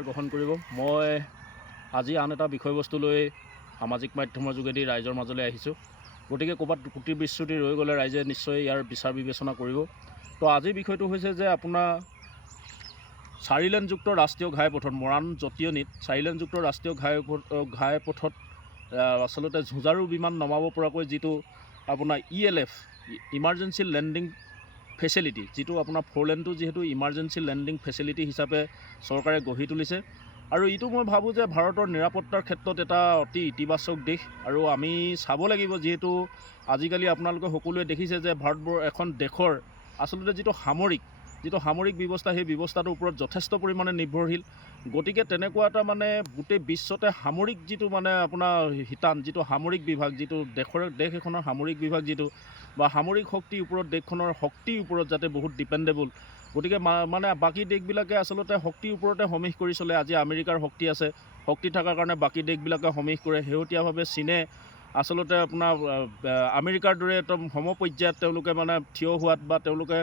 গ্ৰহণ কৰিব। মই আজি আন এটা বিষয়বস্তু লৈ সামাজিক মাধ্যমৰ যোগেদি ৰাইজৰ মাজলৈ আহিছোঁ। গতিকে ক'ৰবাত ত্ৰুটি বিচ্যুতি ৰৈ গ'লে ৰাইজে নিশ্চয় ইয়াৰ বিচাৰ বিবেচনা কৰিব। তো আজিৰ বিষয়টো হৈছে যে আপোনাৰ 4 লেনযুক্ত ৰাষ্ট্ৰীয় ঘাইপথত মৰাণ জটিয়নিত 4 লেনযুক্ত ৰাষ্ট্ৰীয় ঘাইপথত আচলতে যুঁজাৰু বিমান নমাব পৰাকৈ যিটো আপোনাৰ ELF ইমাৰ্জেঞ্চি লেণ্ডিং ফেচিলিটি, যিটো আপোনাৰ 4 লেনটো যিহেতু ইমাৰ্জেঞ্চি লেণ্ডিং ফেচিলিটি হিচাপে চৰকাৰে গঢ়ি তুলিছে। আৰু এইটো মই ভাবোঁ যে ভাৰতৰ নিৰাপত্তাৰ ক্ষেত্ৰত এটা অতি ইতিবাচক দিশ। আৰু আমি চাব লাগিব, যিহেতু আজিকালি আপোনালোকে সকলোৱে দেখিছে যে ভাৰতবৰ্ষ এখন দেশৰ আচলতে যিটো সামৰিক ব্যৱস্থা, সেই ব্যৱস্থাটোৰ ওপৰত যথেষ্ট পৰিমাণে নিৰ্ভৰশীল। গতিকে তেনেকুৱা এটা গোটেই বিশ্বতে সামৰিক যিটো আপোনাৰ শিতান, যিটো সামৰিক বিভাগ, যিটো দেশ এখনৰ সামৰিক বিভাগ যিটো বা সামৰিক শক্তিৰ ওপৰত দেশখনৰ শক্তিৰ ওপৰত যাতে বহুত ডিপেণ্ডেবল। গতিকে বাকী দেশবিলাকে আচলতে শক্তিৰ ওপৰতে সমীহ কৰি চলে। আজি আমেৰিকাৰ শক্তি আছে, শক্তি থকাৰ কাৰণে বাকী দেশবিলাকে সমীহ কৰে। শেহতীয়াভাৱে চীনে আচলতে আপোনাৰ আমেৰিকাৰ দৰে একদম সমপৰ্যায়ত তেওঁলোকে থিয় হোৱাত বা তেওঁলোকে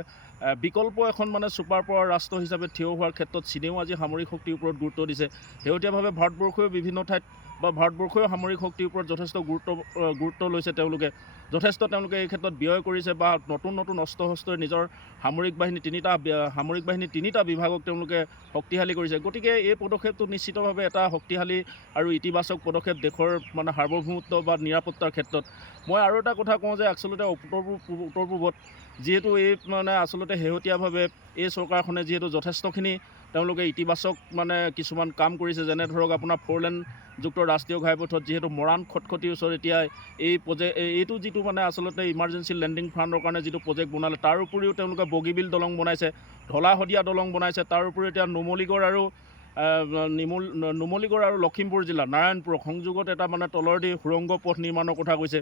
বিকল্প এখন ছুপাৰ পাৱাৰ ৰাষ্ট্ৰ হিচাপে থিয় হোৱাৰ ক্ষেত্ৰত চীনেও আজি সামৰিক শক্তিৰ ওপৰত গুৰুত্ব দিছে। শেহতীয়াভাৱে ভাৰতবৰ্ষও বিভিন্ন ঠাইত বা ভাৰতবৰ্ষও সামৰিক শক্তিৰ ওপৰত যথেষ্ট গুৰুত্ব লৈছে। তেওঁলোকে এই ক্ষেত্ৰত ব্যয় কৰিছে বা নতুন অস্ত্ৰ শস্ত্ৰই নিজৰ সামৰিক বাহিনী তিনিটা বিভাগক তেওঁলোকে শক্তিশালী কৰিছে। গতিকে এই পদক্ষেপটো নিশ্চিতভাৱে এটা শক্তিশালী আৰু ইতিবাচক পদক্ষেপ দেশৰ সাৰ্বভৌমত্ব বা নিৰাপত্তাৰ ক্ষেত্ৰত। মই আৰু এটা কথা কওঁ যে আচলতে উত্তৰ পূবত যিহেতু এই আচলতে শেহতীয়াভাৱে এই চৰকাৰখনে যিহেতু যথেষ্টখিনি তেওঁলোকে ইতিবাচক কিছুমান কাম কৰিছে। যেনে ধৰক আপোনাৰ 4 লেনযুক্ত ৰাষ্ট্ৰীয় ঘাইপথত যিহেতু মৰাণ খটখটিৰ ওচৰত এতিয়া এইটো যিটো আচলতে ইমাৰ্জেঞ্চি লেণ্ডিং ফাণ্ডৰ কাৰণে যিটো প্ৰজেক্ট বনালে, তাৰ উপৰিও তেওঁলোকে বগীবিল দলং বনাইছে, ঢলা শদিয়া দলং বনাইছে। তাৰ উপৰিও এতিয়া নুমলীগড় আৰু লখিমপুৰ জিলা নাৰায়ণপুৰ সংযোগত এটা তলেদি সুৰংগ পথ নিৰ্মাণৰ কথা কৈছে।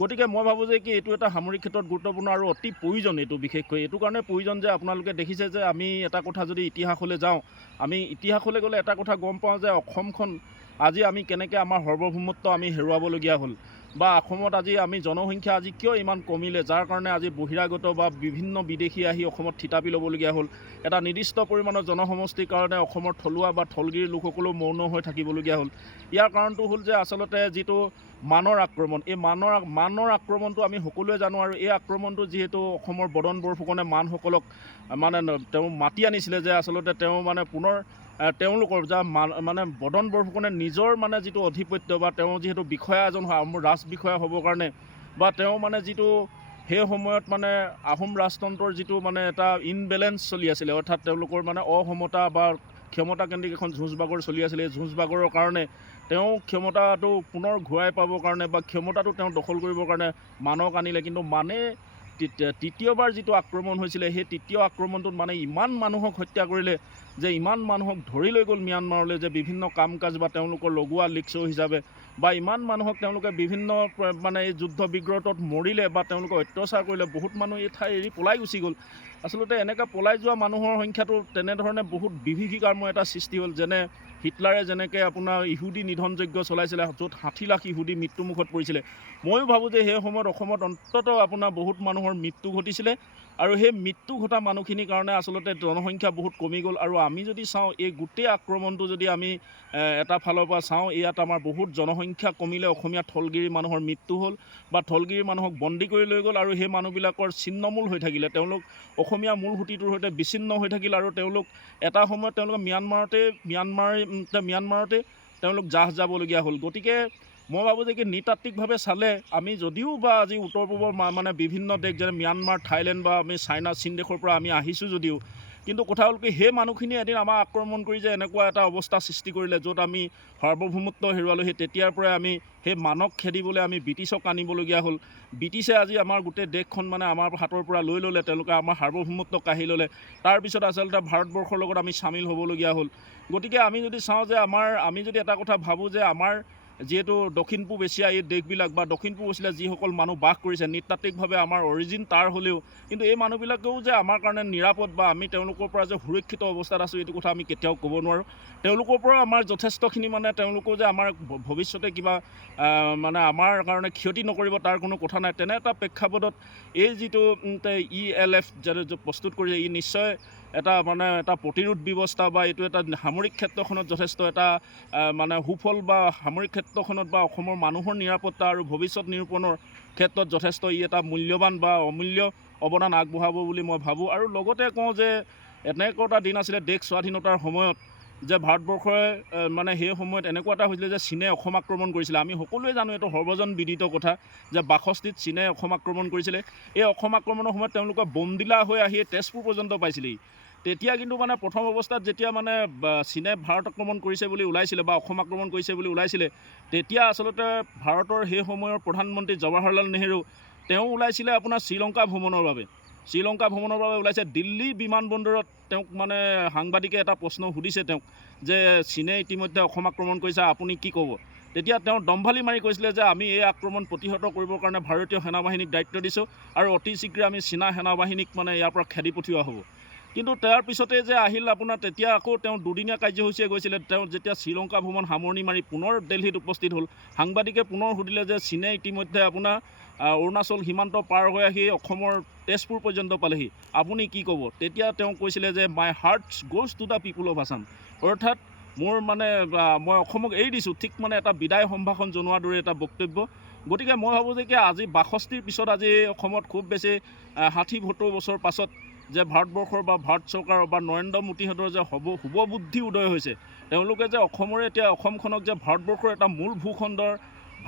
গতিকে মই ভাবোঁ যে এইটো এটা সামৰিক ক্ষেত্ৰত গুৰুত্বপূৰ্ণ আৰু অতি প্ৰয়োজন। এইটো বিশেষকৈ এইটো কাৰণে প্ৰয়োজন যে আপোনালোকে দেখিছে যে আমি এটা কথা যদি ইতিহাসলৈ যাওঁ, আমি ইতিহাসলৈ গ'লে এটা কথা গম পাওঁ যে অসমখন আজি আমি কেনেকৈ আমাৰ সাৰ্বভৌমত্ব আমি হেৰুৱাবলগীয়া হ'ল, বা অসমত আজি আমি জনসংখ্যা আজি কিয় ইমান কমিলে, যাৰ কাৰণে আজি বহিৰাগত বা বিভিন্ন বিদেশী আহি অসমত থিতাপি ল'বলগীয়া হ'ল। এটা নিৰ্দিষ্ট পৰিমাণৰ জনসমষ্টিৰ কাৰণে অসমৰ থলুৱা বা থলগিৰি লোকসকলেও মৌন হৈ থাকিবলগীয়া হ'ল। ইয়াৰ কাৰণটো হ'ল যে আচলতে যিটো মানৰ আক্ৰমণ, এই মানৰ আক্ৰমণটো আমি সকলোৱে জানো। আৰু এই আক্ৰমণটো যিহেতু অসমৰ বদন বৰফুকনে মানসকলক তেওঁ মাতি আনিছিলে যে আচলতে তেওঁ পুনৰ তেওঁলোকৰ বদন বৰফুকনে নিজৰ যিটো অধিপত্য বা তেওঁ যিহেতু বিষয়া এজন ৰাজ বিষয়া হ'বৰ কাৰণে বা তেওঁ যিটো সেই সময়ত আহোম ৰাজতন্ত্ৰৰ যিটো এটা ইনবেলেঞ্চ চলি আছিলে, অৰ্থাৎ তেওঁলোকৰ অসমতা বা ক্ষমতাকেন্দ্ৰিক এখন যুঁজ বাগৰ চলি আছিলে। এই যুঁজ বাগৰৰ কাৰণে তেওঁ ক্ষমতাটো পুনৰ ঘূৰাই পাবৰ কাৰণে বা ক্ষমতাটো তেওঁ দখল কৰিবৰ কাৰণে মানক আনিলে। কিন্তু তৃতীয়বাৰ যিটো আক্ৰমণ হৈছিলে, সেই তৃতীয় আক্ৰমণটোত ইমান মানুহক হত্যা কৰিলে যে ইমান মানুহক ধৰি লৈ গ'ল ম্যানমাৰলৈ, যে বিভিন্ন কাম কাজ বা তেওঁলোকৰ লগোৱা লিকশ্ব' হিচাপে বা ইমান মানুহক তেওঁলোকে বিভিন্ন এই যুদ্ধ বিগ্ৰহত মৰিলে বা তেওঁলোকে অত্যাচাৰ কৰিলে। বহুত মানুহ এই ঠাই এৰি পলাই গুচি গ'ল। আচলতে এনেকৈ পলাই যোৱা মানুহৰ সংখ্যাটো তেনেধৰণে বহুত বিভীষিকাময় এটা সৃষ্টি হ'ল। যেনে হিটলাৰে যেনেকৈ আপোনাৰ ইহুদী নিধন যজ্ঞ চলাইছিলে, য'ত 60 লাখ ইহুদী মৃত্যুমুখত পৰিছিলে। ময়ো ভাবোঁ যে সেই সময়ত অসমত অন্ততঃ আপোনাৰ বহুত মানুহৰ মৃত্যু ঘটিছিলে। আৰু সেই মৃত্যু ঘটা মানুহখিনিৰ কাৰণে আচলতে জনসংখ্যা বহুত কমি গ'ল। আৰু আমি যদি চাওঁ এই গোটেই আক্ৰমণটো যদি আমি এটা ফালৰ পৰা চাওঁ, ইয়াত আমাৰ বহুত জনসংখ্যা কমিলে, অসমীয়া থলগিৰি মানুহৰ মৃত্যু হ'ল বা থলগিৰি মানুহক বন্দী কৰি লৈ গ'ল। আৰু সেই মানুহবিলাকৰ ছিন্নমূল হৈ থাকিলে, তেওঁলোক অসমীয়া মূল সুঁতিটোৰ সৈতে বিচ্ছিন্ন হৈ থাকিল। আৰু তেওঁলোক এটা সময়ত তেওঁলোকে ম্যানমাৰতে তেওঁলোক জাহ যাবলগীয়া হ'ল। গতিকে মই ভাবোঁ যে নৃতাত্ত্বিকভাৱে চালে আমি যদিও বা আজি উত্তৰ পূবৰ বিভিন্ন দেশ যেনে ম্যানমাৰ, থাইলেণ্ড বা আমি চাইনা, চীন দেশৰ পৰা আমি আহিছোঁ যদিও, কিন্তু কথা হ'ল কি, সেই মানুহখিনিয়ে এদিন আমাক আক্ৰমণ কৰি যে এনেকুৱা এটা অৱস্থা সৃষ্টি কৰিলে য'ত আমি সাৰ্বভৌমত্ব হেৰুৱালোঁ। সেই তেতিয়াৰ পৰাই আমি সেই মানক খেদিবলৈ আমি ব্ৰিটিছক আনিবলগীয়া হ'ল। ব্ৰিটিছে আজি আমাৰ গোটেই দেশখন আমাৰ হাতৰ পৰা লৈ ল'লে, তেওঁলোকে আমাৰ সাৰ্বভৌমত্ব কাঢ়ি ল'লে। তাৰপিছত আচলতে ভাৰতবৰ্ষৰ লগত আমি চামিল হ'বলগীয়া হ'ল। গতিকে আমি যদি চাওঁ যে আমি যদি এটা কথা ভাবোঁ যে আমাৰ যিহেতু দক্ষিণ পূব এছিয়া এই দেশবিলাক বা দক্ষিণ পূব এছিয়াত যিসকল মানুহ বাস কৰিছে, নৃতাত্ত্বিকভাৱে আমাৰ অৰিজিন তাৰ হ'লেও কিন্তু এই মানুহবিলাকেও যে আমাৰ কাৰণে নিৰাপদ বা আমি তেওঁলোকৰ পৰা যে সুৰক্ষিত অৱস্থাত আছোঁ, এইটো কথা আমি কেতিয়াও ক'ব নোৱাৰোঁ। তেওঁলোকৰ পৰা আমাৰ যথেষ্টখিনি তেওঁলোকেও যে আমাৰ ভৱিষ্যতে কিবা আমাৰ কাৰণে ক্ষতি নকৰিব তাৰ কোনো কথা নাই। তেনে এটা প্ৰেক্ষাপটত এই যিটো ELF প্ৰস্তুত কৰিছে, ই নিশ্চয় এটা মানে এটা প্ৰতিৰোধ ব্যৱস্থা বা এইটো এটা সামৰিক ক্ষেত্ৰখনত যথেষ্ট এটা মানে সুফল বা সামৰিক ক্ষেত্ৰখনত বা অসমৰ মানুহৰ নিৰাপত্তা আৰু ভৱিষ্যত নিৰূপণৰ ক্ষেত্ৰত যথেষ্ট ই এটা মূল্যৱান বা অমূল্য অৱদান আগবঢ়াব বুলি মই ভাবোঁ। আৰু লগতে কওঁ যে এনেকুৱা এটা দিন আছিলে দেশ স্বাধীনতাৰ সময়ত যে ভাৰতবৰ্ষই মানে সেই সময়ত এনেকুৱা এটা হৈছিলে যে চীনে অসম আক্ৰমণ কৰিছিলে। আমি সকলোৱে জানো এইটো সৰ্বজন বিদিত কথা যে ৬২ত চীনে অসম আক্ৰমণ কৰিছিলে। এই অসম আক্ৰমণৰ সময়ত তেওঁলোকে বমদিলা হৈ আহি তেজপুৰ পৰ্যন্ত পাইছিলেহি। তেতিয়া কিন্তু মানে প্ৰথম অৱস্থাত যেতিয়া মানে চীনে ভাৰত আক্ৰমণ কৰিছে বুলি ওলাইছিলে বা অসম আক্ৰমণ কৰিছে বুলি ওলাইছিলে, তেতিয়া আচলতে ভাৰতৰ সেই সময়ৰ প্ৰধানমন্ত্ৰী জৱাহৰলাল নেহেৰু তেওঁ ওলাইছিলে আপোনাৰ শ্ৰীলংকা ভ্ৰমণৰ বাবে। শ্ৰীলংকা ভ্ৰমণৰ বাবে ওলাইছে। দিল্লী বিমানবন্দৰত তেওঁক মানে সাংবাদিকে এটা প্ৰশ্ন সুধিছে তেওঁক যে চীনে ইতিমধ্যে অসম আক্ৰমণ কৰিছে, আপুনি কি ক'ব? তেতিয়া তেওঁ দম্ভালি মাৰি কৈছিলে যে আমি এই আক্ৰমণ প্ৰতিহত কৰিবৰ কাৰণে ভাৰতীয় সেনাবাহিনীক দায়িত্ব দিছোঁ আৰু অতি শীঘ্ৰে আমি চীনা সেনাবাহিনীক মানে ইয়াৰ পৰা খেদি পঠিওৱা হ'ব। কিন্তু তাৰ পিছতে যে আহিল আপোনাৰ তেতিয়া আকৌ তেওঁ দুদিনীয়া কাৰ্যসূচীয়ে গৈছিলে। তেওঁ যেতিয়া শ্ৰীলংকা ভ্ৰমণ সামৰণি মাৰি পুনৰ দিল্লীত উপস্থিত হ'ল, সাংবাদিকে পুনৰ সুধিলে যে চীনে ইতিমধ্যে আপোনাৰ অৰুণাচল সীমান্ত পাৰ হৈ আহি অসমৰ তেজপুৰ পৰ্যন্ত পালেহি, আপুনি কি ক'ব? তেতিয়া তেওঁ কৈছিলে যে my heart goes to the people of Assam, অৰ্থাৎ মোৰ মানে মই অসমক এৰি দিছোঁ, ঠিক মানে এটা বিদায় সম্ভাষণ জনোৱাৰ দৰে এটা বক্তব্য। গতিকে মই ভাবোঁ যে কি আজি ৬২ৰ পিছত আজি অসমত খুব বেছি ৬০-৭০ বছৰ পাছত যে ভাৰতবৰ্ষৰ বা ভাৰত চৰকাৰৰ বা নৰেন্দ্ৰ মোদীহঁতৰ যে শুভবুদ্ধি উদয় হৈছে, তেওঁলোকে যে অসমৰে এতিয়া অসমখনক যে ভাৰতবৰ্ষৰ এটা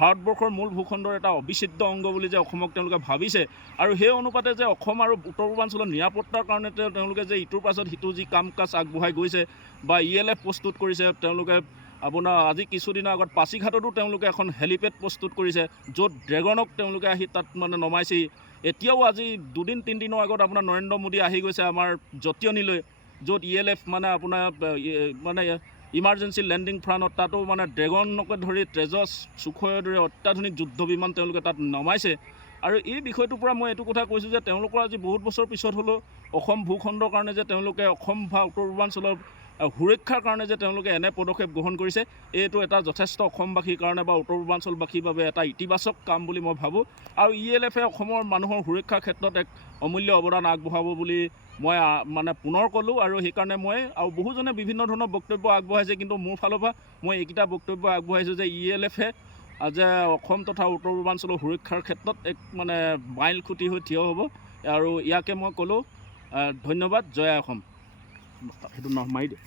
ভাৰতবৰ্ষৰ মূল ভূখণ্ডৰ এটা অবিচ্ছেদ্য অংগ বুলি যে অসমক তেওঁলোকে ভাবিছে, আৰু সেই অনুপাতে যে অসম আৰু উত্তৰ পূৰ্বাঞ্চলৰ নিৰাপত্তাৰ কাৰণে তেওঁলোকে যে ইটোৰ পাছত সিটো যি কাম কাজ আগবঢ়াই গৈছে বা ELF প্ৰস্তুত কৰিছে, তেওঁলোকে আপোনাৰ আজি কিছুদিনৰ আগত পাছিঘাটতো তেওঁলোকে এখন হেলিপেড প্ৰস্তুত কৰিছে, য'ত ড্ৰেগনক তেওঁলোকে আহি তাত মানে নমাইছেহি। এতিয়াও আজি 2-3 দিনৰ আগত আপোনাৰ নৰেন্দ্ৰ মোদী আহি গৈছে আমাৰ জটিয়নিলৈ, য'ত ELF মানে আপোনাৰ মানে ইমাৰ্জেঞ্চি লেণ্ডিং ফ্ৰানত তাতো মানে ড্ৰেগনকে ধৰি তেজছ সুখয়ৰ দৰে অত্যাধুনিক যুদ্ধ বিমান তেওঁলোকে তাত নমাইছে। আৰু এই বিষয়টোৰ পৰা মই এইটো কথা কৈছোঁ যে তেওঁলোকৰ আজি বহুত বছৰ পিছত হ'লেও অসম ভূখণ্ডৰ কাৰণে যে তেওঁলোকে অসম বা উত্তৰ পূৰ্বাঞ্চলৰ সুৰক্ষাৰ কাৰণে যে তেওঁলোকে এনে পদক্ষেপ গ্ৰহণ কৰিছে, এইটো এটা যথেষ্ট অসমবাসীৰ কাৰণে বা উত্তৰ পূৰ্বাঞ্চলবাসীৰ বাবে এটা ইতিবাচক কাম বুলি মই ভাবোঁ। আৰু ELFে অসমৰ মানুহৰ সুৰক্ষাৰ ক্ষেত্ৰত এক অমূল্য অৱদান আগবঢ়াব বুলি মই মানে পুনৰ ক'লোঁ। আৰু সেইকাৰণে মই আৰু বহুজনে বিভিন্ন ধৰণৰ বক্তব্য আগবঢ়াইছে, কিন্তু মোৰ ফালৰ পৰা মই এইকেইটা বক্তব্য আগবঢ়াইছোঁ যে ELFে যে অসম তথা উত্তৰ পূৰ্বাঞ্চলৰ সুৰক্ষাৰ ক্ষেত্ৰত এক মানে মাইল খুঁটি হৈ থিয় হ'ব। আৰু ইয়াকে মই ক'লোঁ ধন্যবাদ। জয় অসম। সেইটো মাৰি দিয়ক।